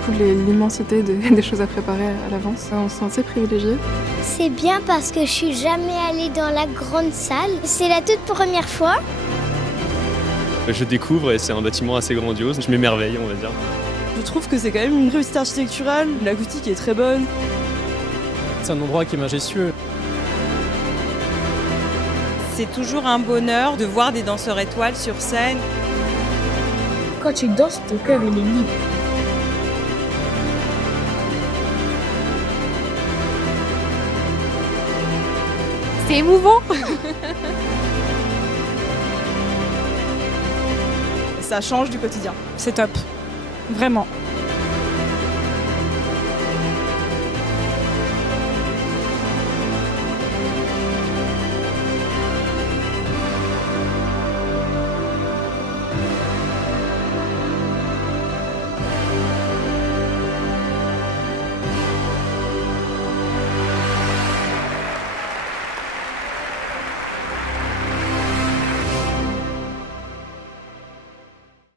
surtout l'immensité des choses à préparer à l'avance. On se sent assez privilégié. C'est bien parce que je suis jamais allée dans la grande salle. C'est la toute première fois. Je découvre et c'est un bâtiment assez grandiose. Je m'émerveille, on va dire. Je trouve que c'est quand même une réussite architecturale. L'acoustique est très bonne. C'est un endroit qui est majestueux. C'est toujours un bonheur de voir des danseurs étoiles sur scène. Quand tu danses, ton cœur il est libre. C'est émouvant. Ça change du quotidien. C'est top, vraiment.